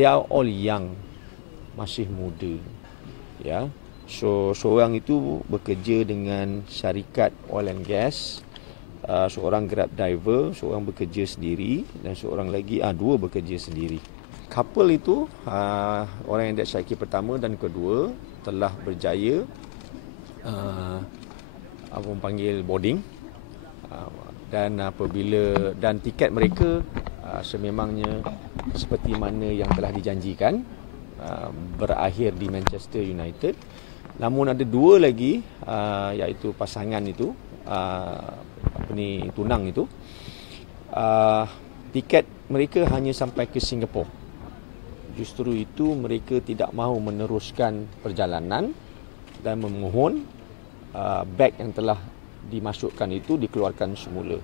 they are all young, masih muda. Ya. So seorang itu bekerja dengan syarikat oil and gas, seorang Grab driver, seorang bekerja sendiri dan seorang lagi dua bekerja sendiri. Couple itu orang yang disyaki pertama dan kedua telah berjaya panggil boarding, dan apabila tiket mereka sememangnya seperti mana yang telah dijanjikan, berakhir di Manchester United. Namun ada dua lagi, iaitu pasangan itu, tunang itu, tiket mereka hanya sampai ke Singapura. Justru itu mereka tidak mahu meneruskan perjalanan dan memohon beg yang telah dimasukkan itu dikeluarkan semula.